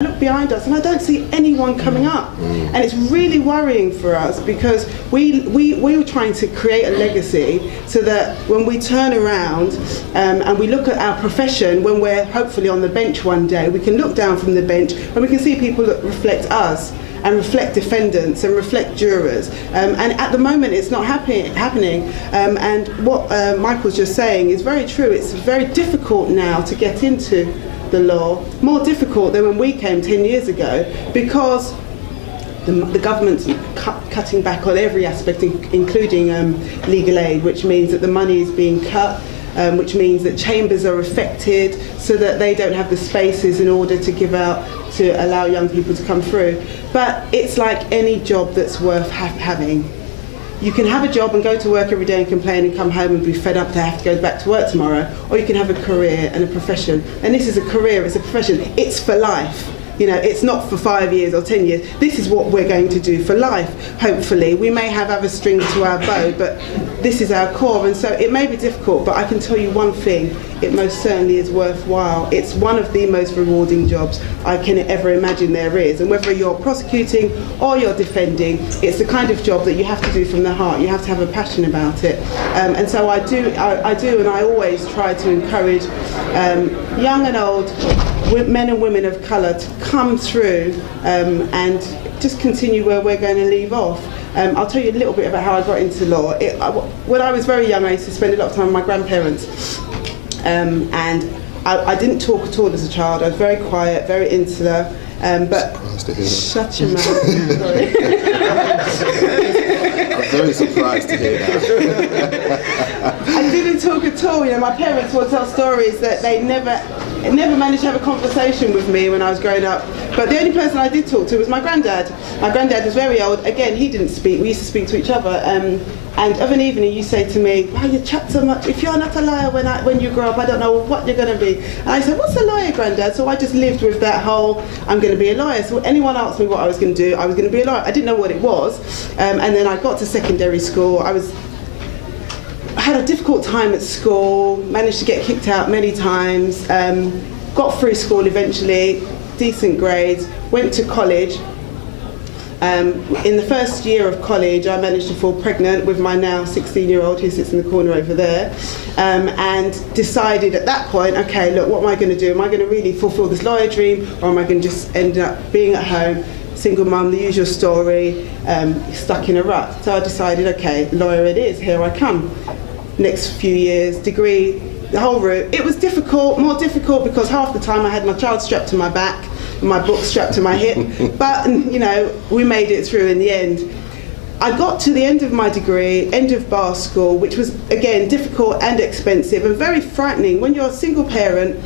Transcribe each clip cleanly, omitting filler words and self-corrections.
look behind us and I don't see anyone coming up, and it's really worrying for us, because we were trying to create a legacy so that when we turn around and we look at our profession, when we're hopefully on the bench one day, we can look down from the bench and we can see people that reflect us and reflect defendants and reflect jurors, and at the moment it's not happening, and what Michael's just saying is very true. It's very difficult now to get into the law, more difficult than when we came 10 years ago, because the government's cutting back on every aspect, including legal aid, which means that the money is being cut, which means that chambers are affected so that they don't have the spaces in order to give out to allow young people to come through. But it's like any job that's worth having. You can have a job and go to work every day and complain and come home and be fed up to have to go back to work tomorrow, or you can have a career and a profession. And this is a career, it's a profession, it's for life. You know, it's not for 5 years or 10 years. This is what we're going to do for life, hopefully. We may have other strings to our bow, but this is our core. And so it may be difficult, but I can tell you one thing, it most certainly is worthwhile. It's one of the most rewarding jobs I can ever imagine there is. And whether you're prosecuting or you're defending, it's the kind of job that you have to do from the heart. You have to have a passion about it. And so I do, and I always try to encourage young and old, men and women of colour, to come through and just continue where we're going to leave off. I'll tell you a little bit about how I got into law. When I was very young, I used to spend a lot of time with my grandparents, and I didn't talk at all as a child. I was very quiet, very insular, but shut your mouth. Sorry. I'm very surprised to hear that. I didn't talk at all. You know, my parents would tell stories that they never managed to have a conversation with me when I was growing up. But the only person I did talk to was my granddad. My granddad was very old. Again, he didn't speak. We used to speak to each other. And of an evening, you say to me, "Why you chat so much? If you're not a lawyer when you grow up, I don't know what you're going to be." And I said, "What's a lawyer, Granddad?" So I just lived with that whole, I'm going to be a lawyer. So anyone asked me what I was going to do, I was going to be a lawyer. I didn't know what it was. And then I got to secondary school. I had a difficult time at school, managed to get kicked out many times, got through school eventually, decent grades, went to college. In the first year of college, I managed to fall pregnant with my now 16-year-old who sits in the corner over there, and decided at that point, okay, look, what am I going to do? Am I going to really fulfill this lawyer dream, or am I going to just end up being at home, single mum, the usual story, stuck in a rut? So I decided, okay, lawyer it is, here I come. Next few years, degree, the whole route. It was difficult, more difficult, because half the time I had my child strapped to my back, my book strapped to my hip, but you know, we made it through in the end. I got to the end of my degree, end of bar school, which was again difficult and expensive and very frightening when you're a single parent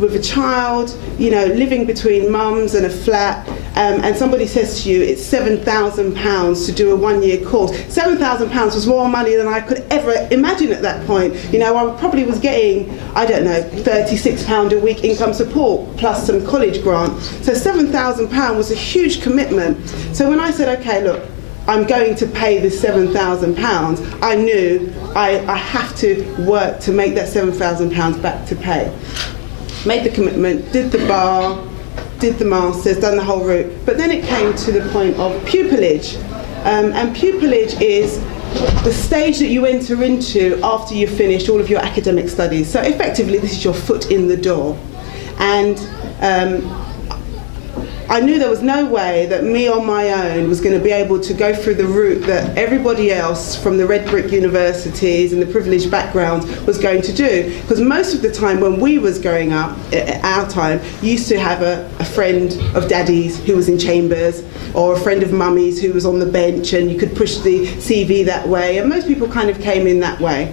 with a child, you know, living between mums and a flat, and somebody says to you it's £7,000 to do a 1-year course. £7,000 was more money than I could ever imagine at that point. You know, I probably was getting, I don't know, £36 a week income support plus some college grant. So £7,000 was a huge commitment. So when I said, okay, look, I'm going to pay this £7,000, I knew I have to work to make that £7,000 back to pay. Made the commitment, did the bar, did the masters, done the whole route. But then it came to the point of pupillage. And pupillage is the stage that you enter into after you've finished all of your academic studies. So effectively, this is your foot in the door. And I knew there was no way that me on my own was going to be able to go through the route that everybody else from the red brick universities and the privileged backgrounds was going to do. Because most of the time when we was growing up, at our time, you used to have a friend of daddy's who was in chambers, or a friend of mummy's who was on the bench, and you could push the CV that way, and most people kind of came in that way.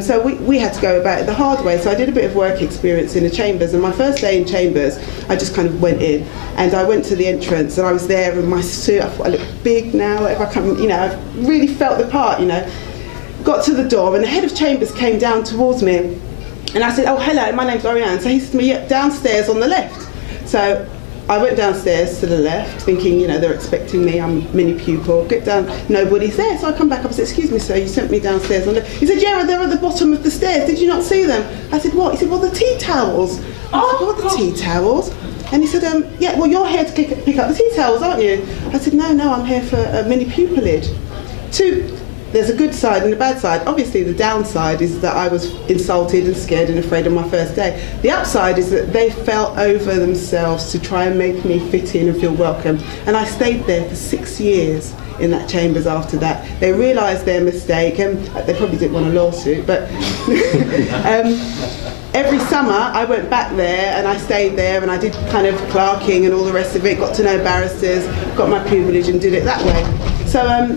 So we had to go about it the hard way. So I did a bit of work experience in the chambers, and my first day in chambers, I just kind of went in, and I went to the entrance, and I was there in my suit. I thought I look big now, if I come, you know, I really felt the part, you know. Got to the door, and the head of chambers came down towards me, and I said, "Oh, hello, my name's Oriane." So he said to me, "Yeah, downstairs on the left." So I went downstairs to the left, thinking, you know, they're expecting me, I'm a mini pupil. Get down, nobody's there. So I come back up and said, "Excuse me, sir, you sent me downstairs on the..." He said, "Yeah, they're at the bottom of the stairs. Did you not see them?" I said, "What?" He said, "Well, the tea towels." I said, "What are the tea towels?" And he said, yeah, well, you're here to pick up the tea towels, aren't you? I said, no, I'm here for mini pupillage. There's a good side and a bad side. Obviously, the downside is that I was insulted and scared and afraid on my first day. The upside is that they fell over themselves to try and make me fit in and feel welcome. And I stayed there for 6 years in that chambers after that. They realised their mistake, and they probably didn't want a lawsuit, but every summer I went back there and I stayed there and I did kind of clerking and all the rest of it, got to know barristers, got my pupillage and did it that way. So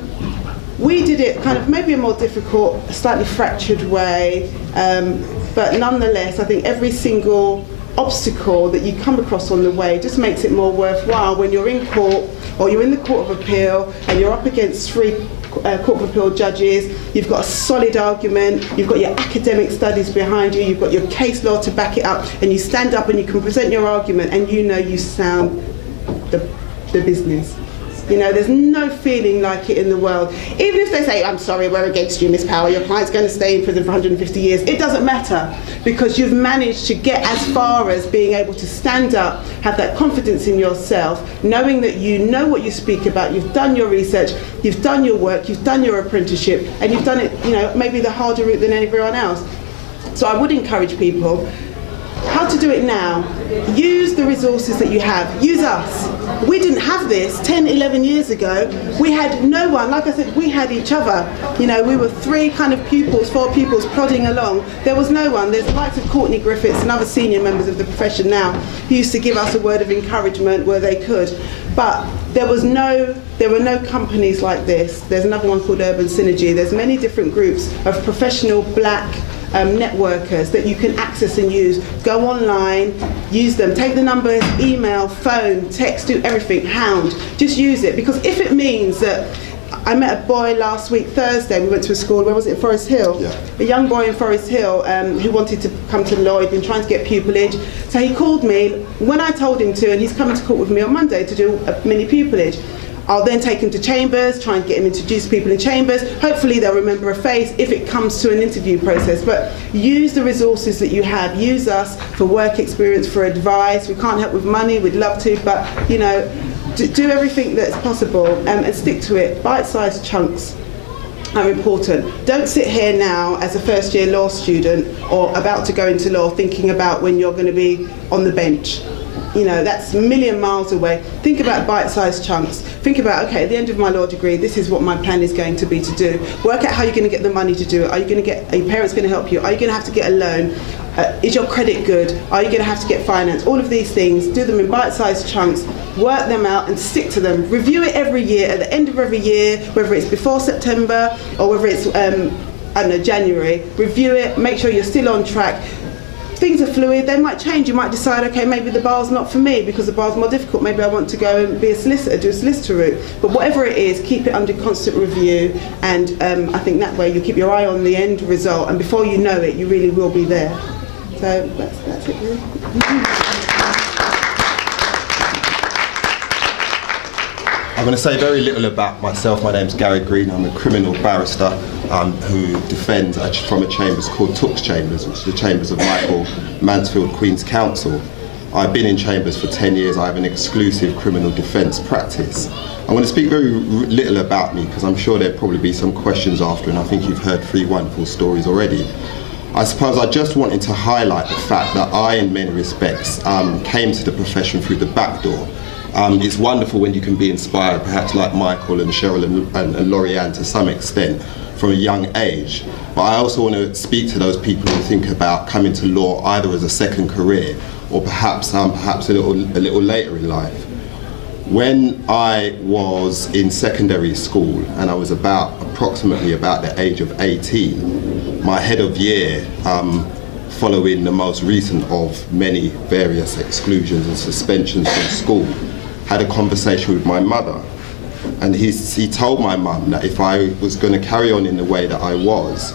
we did it kind of maybe a more difficult, slightly fractured way, but nonetheless I think every single obstacle that you come across on the way just makes it more worthwhile when you're in court or you're in the Court of Appeal and you're up against 3 Court of Appeal judges. You've got a solid argument, you've got your academic studies behind you, you've got your case law to back it up, and you stand up and you can present your argument and you know you sound the business. You know, there's no feeling like it in the world. Even if they say, I'm sorry, we're against you, Miss Power, your client's going to stay in prison for 150 years, it doesn't matter, because you've managed to get as far as being able to stand up, have that confidence in yourself, knowing that you know what you speak about, you've done your research, you've done your work, you've done your apprenticeship, and you've done it, you know, maybe the harder route than everyone else. So I would encourage people, how to do it now. Use the resources that you have. Use us. We didn't have this 10, 11 years ago. We had no one. Like I said, we had each other. You know, we were 3 kind of pupils, 4 pupils plodding along. There was no one. There's the likes of Courtney Griffiths and other senior members of the profession now who used to give us a word of encouragement where they could. But there were no companies like this. There's another one called Urban Synergy. There's many different groups of professional black networkers that you can access and use. Go online, use them, take the numbers, email, phone, text, do everything, hound, just use it. Because if it means that, I met a boy last week, Thursday, we went to a school, where was it, Forest Hill? Yeah. A young boy in Forest Hill who wanted to come to law, he'd been trying to get pupillage. So he called me when I told him to, and he's coming to court with me on Monday to do a mini pupillage. I'll then take him to chambers, try and get him introduced to people in chambers. Hopefully they'll remember a face if it comes to an interview process. But use the resources that you have. Use us for work experience, for advice. We can't help with money, we'd love to, but you know, do everything that's possible and stick to it. Bite-sized chunks are important. Don't sit here now as a first-year law student or about to go into law thinking about when you're going to be on the bench. You know, that's a million miles away. Think about bite-sized chunks. Think about, okay, at the end of my law degree, this is what my plan is going to be to do. Work out how you're going to get the money to do it. Are your parents going to help you? Are you going to have to get a loan? Is your credit good? Are you going to have to get finance? All of these things, do them in bite-sized chunks, work them out and stick to them. Review it every year, at the end of every year, whether it's before September or whether it's, I don't know, January. Review it, make sure you're still on track. Things are fluid, they might change. You might decide, okay, maybe the bar's not for me because the bar's more difficult. Maybe I want to go and be a solicitor, do a solicitor route. But whatever it is, keep it under constant review, and I think that way you keep your eye on the end result, and before you know it, you really will be there. So that's it really. I'm going to say very little about myself. My name's Gary Green. I'm a criminal barrister who defends from a chambers called Tooks Chambers, which is the chambers of Michael Mansfield Queen's Counsel. I've been in chambers for 10 years. I have an exclusive criminal defence practice. I'm going to speak very little about me because I'm sure there'll probably be some questions after, and I think you've heard 3 wonderful stories already. I suppose I just wanted to highlight the fact that I, in many respects, came to the profession through the back door. It's wonderful when you can be inspired, perhaps like Michael and Cheryl and Laurianne to some extent, from a young age. But I also want to speak to those people who think about coming to law either as a second career or perhaps a little later in life. When I was in secondary school and I was approximately about the age of 18, my head of year, following the most recent of many various exclusions and suspensions from school, had a conversation with my mother, and he told my mum that if I was going to carry on in the way that I was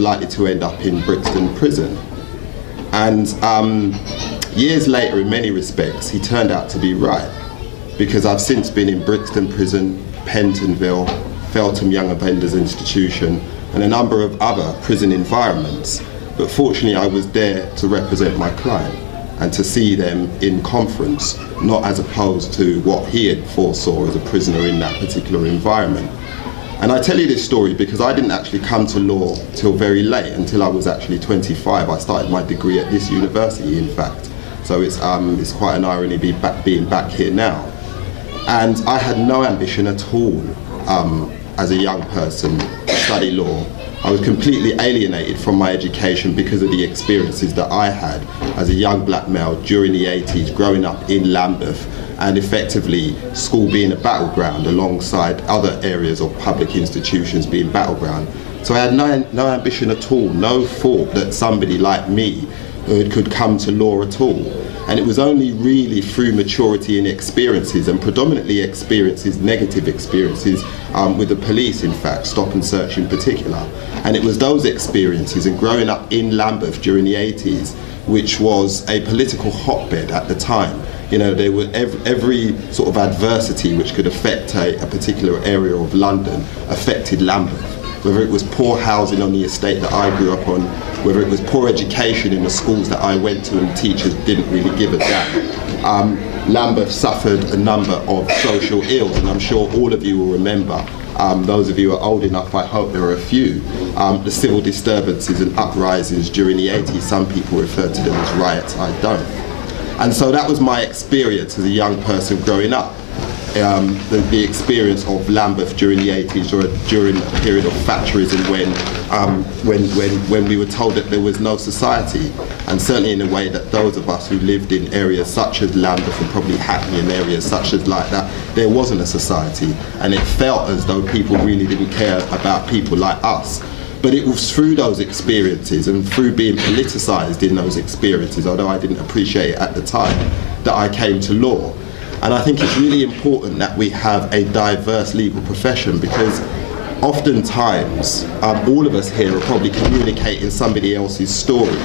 likely to end up in Brixton prison. And years later, in many respects, he turned out to be right, because I've since been in Brixton prison, Pentonville, Feltham Young Offenders Institution, and a number of other prison environments. But fortunately, I was there to represent my client. and to see them in conference, not as opposed to what he had foresaw as a prisoner in that particular environment. And I tell you this story because I didn't actually come to law till very late, until I was actually 25. I started my degree at this university, in fact. So it's quite an irony being back here now. And I had no ambition at all as a young person to study law. I was completely alienated from my education because of the experiences that I had as a young black male during the 80s, growing up in Lambeth, and effectively school being a battleground alongside other areas of public institutions being battleground. So I had no ambition at all, no thought that somebody like me could come to law at all. And it was only really through maturity and experiences, and predominantly experiences, negative experiences with the police, in fact, stop and search in particular. And it was those experiences, and growing up in Lambeth during the 80s, which was a political hotbed at the time. You know, there were every sort of adversity which could affect a particular area of London affected Lambeth. Whether it was poor housing on the estate that I grew up on, whether it was poor education in the schools that I went to and teachers didn't really give a damn. Lambeth suffered a number of social ills, and I'm sure all of you will remember, those of you who are old enough, I hope there are a few, the civil disturbances and uprisings during the 80s. Some people refer to them as riots, I don't. And so that was my experience as a young person growing up. The experience of Lambeth during the 80s, or during a period of Thatcherism when we were told that there was no society, and certainly in a way that those of us who lived in areas such as Lambeth and probably Hackney and areas such as like that, there wasn't a society, and it felt as though people really didn't care about people like us. But it was through those experiences and through being politicised in those experiences, although I didn't appreciate it at the time, that I came to law. And I think it's really important that we have a diverse legal profession, because oftentimes all of us here are probably communicating somebody else's story,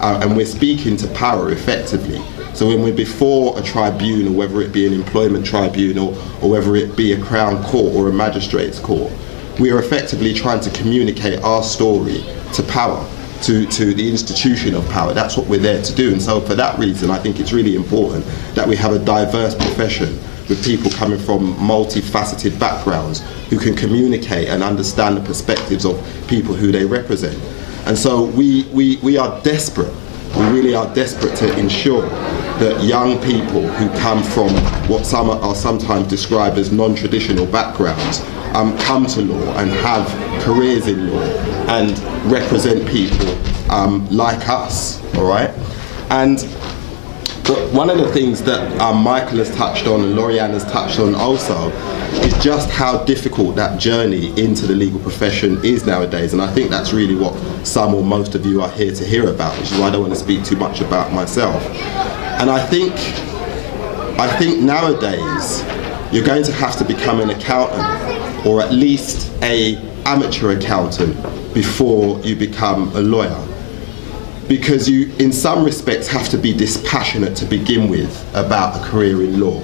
and we're speaking to power effectively. So when we're before a tribunal, whether it be an employment tribunal or whether it be a Crown Court or a magistrate's court, we are effectively trying to communicate our story to power, to the institution of power. That's what we're there to do. And so for that reason, I think it's really important that we have a diverse profession with people coming from multifaceted backgrounds who can communicate and understand the perspectives of people who they represent. And so we are desperate. We really are desperate to ensure that young people who come from what some are sometimes described as non-traditional backgrounds come to law and have careers in law and represent people like us, all right? And one of the things that Michael has touched on and Laurianne has touched on also is just how difficult that journey into the legal profession is nowadays. And I think that's really what some or most of you are here to hear about, which is why I don't want to speak too much about myself. And I think nowadays you're going to have to become an accountant, or at least an amateur accountant, before you become a lawyer. Because you, in some respects, have to be dispassionate to begin with about a career in law.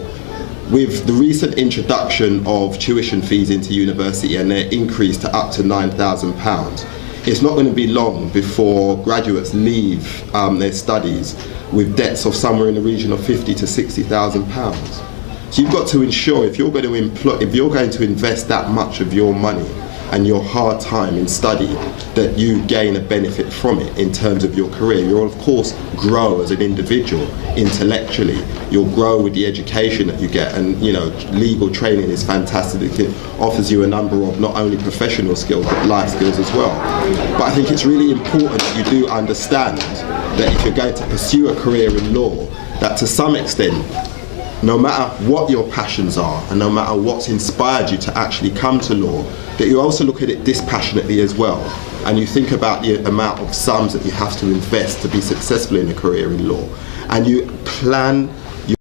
With the recent introduction of tuition fees into university and their increase to up to £9,000, it's not going to be long before graduates leave their studies with debts of somewhere in the region of £50,000 to £60,000. So you've got to ensure, if you're going to invest that much of your money and your hard time in study, that you gain a benefit from it in terms of your career. You'll of course grow as an individual intellectually. You'll grow with the education that you get, and you know, legal training is fantastic. It offers you a number of not only professional skills but life skills as well. But I think it's really important that you do understand that if you're going to pursue a career in law, that to some extent, no matter what your passions are and no matter what's inspired you to actually come to law, that you also look at it dispassionately as well, and you think about the amount of sums that you have to invest to be successful in a career in law, and you plan